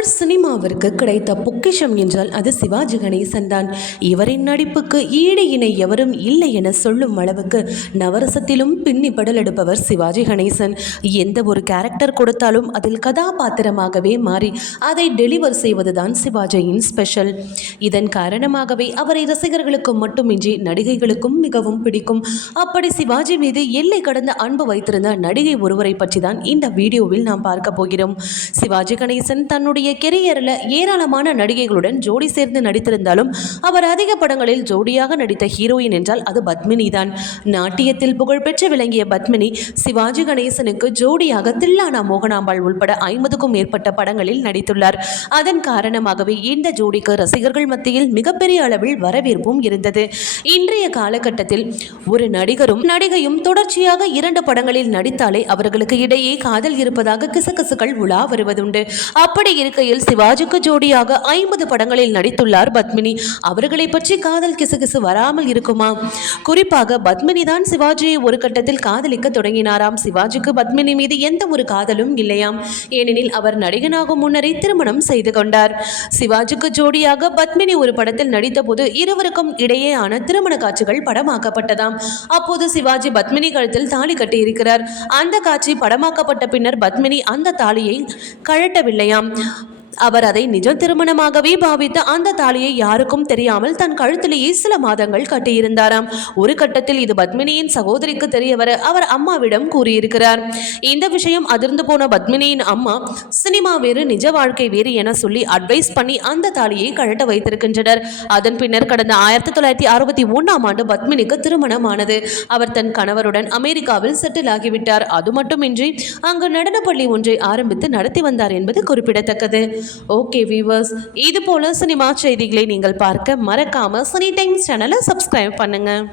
தமிழ் சினிமாவிற்கு கிடைத்த பொக்கிஷம் என்றால் அது சிவாஜி கணேசன் தான். இவரின் நடிப்புக்கு ஈடு இணை எவரும் இல்லை என சொல்லும் அளவுக்கு நவரசத்திலும் பின்னி படல் எடுப்பவர் சிவாஜி கணேசன். எந்த ஒரு கேரக்டர் கொடுத்தாலும் அதில் கதாபாத்திரமாகவே மாறி அதை டெலிவர் செய்வதுதான் சிவாஜியின் ஸ்பெஷல். இதன் காரணமாகவே அவரை ரசிகர்களுக்கு மட்டுமின்றி நடிகைகளுக்கும் மிகவும் பிடிக்கும். அப்படி சிவாஜி மீது எல்லை கடந்த அன்பு வைத்திருந்த நடிகை ஒருவரை பற்றி தான் இந்த வீடியோவில் நாம் பார்க்க போகிறோம். சிவாஜி கணேசன் தன்னுடைய கெரியரில் ஏராளமான நடிகைகளுடன் ஜோடி சேர்ந்து நடித்திருந்தாலும் அவர் அதிக படங்களில் ஜோடியாக நடித்த ஹீரோயின் என்றால் அது பத்மினி தான் நாட்டியத்தில் புகழ்பெற்று விளங்கிய பத்மினி சிவாஜி கணேசனுக்கு ஜோடியாக தில்லானா மோகனாம்பாள் உள்பட ஐம்பதுக்கும் மேற்பட்ட படங்களில் நடித்துள்ளார். அதன் காரணமாகவே இந்த ஜோடிக்கு ரசிகர்கள் மத்தியில் மிகப்பெரிய அளவில் வரவேற்பும் இருந்தது. இன்றைய காலகட்டத்தில் ஒரு நடிகரும் நடிகையும் தொடர்ச்சியாக இரண்டு படங்களில் நடித்தாலே அவர்களுக்கு இடையே காதல் இருப்பதாக கிசுகிசுக்கள் உலா வருவதுண்டு. அப்படி இருக்கையில் சிவாஜிக்கு ஜோடியாக ஐம்பது படங்களில் நடித்துள்ளார் பத்மினி. அவர்களை பற்றி காதல் கிசுகிசு வராமல் இருக்குமா? குறிப்பாக பத்மினி தான் சிவாஜியை ஒரு கட்டத்தில் காதலிக்க தொடங்கினாராம். சிவாஜிக்கு பத்மினி மீது எந்த ஒரு காதலும் இல்லையாம். ஏனெனில் அவர் நடிகனாகும் முன்னரே திருமணம் செய்து கொண்டார். சிவாஜிக்கு ஜோடியாக பத்மினி ஒரு படத்தில் நடித்தபோது இருவருக்கும் இடையேயான திருமண காட்சிகள் படமாக்கப்பட்டதாம். அப்போது சிவாஜி பத்மினி கழுத்தில் தாலி கட்டியிருக்கிறார். அந்த காட்சி படமாக்கப்பட்ட பின்னர் பத்மினி அந்த தாலியை கழட்டவில்லையாம். அவர் அதை நிஜ திருமணமாகவே பாவித்து அந்த தாலியை யாருக்கும் தெரியாமல் தன் கழுத்திலேயே சில மாதங்கள் கட்டியிருந்தாராம். ஒரு கட்டத்தில் இது பத்மினியின் சகோதரிக்கு தெரியவர அவர் அம்மாவிடம் கூறியிருக்கிறார். இந்த விஷயம் அதிர்ந்து போன பத்மினியின் அம்மா சினிமா வேறு நிஜ வாழ்க்கை வேறு என சொல்லி அட்வைஸ் பண்ணி அந்த தாலியை கழட்ட வைத்திருக்கின்றனர். அதன் பின்னர் கடந்த ஆயிரத்தி தொள்ளாயிரத்தி அறுபத்தி ஒன்றாம் ஆண்டு பத்மினிக்கு திருமணமானது. அவர் தன் கணவருடன் அமெரிக்காவில் செட்டில் ஆகிவிட்டார். அது மட்டுமின்றி அங்கு நடனப்பள்ளி ஒன்றை ஆரம்பித்து நடத்தி வந்தார் என்பது குறிப்பிடத்தக்கது. ஓகே வீவர்ஸ் இது போல சினிமா செய்திகளை நீங்கள் பார்க்க மறக்காம சினி டைம்ஸ் சேனலை சப்ஸ்கிரைப் பண்ணுங்கள்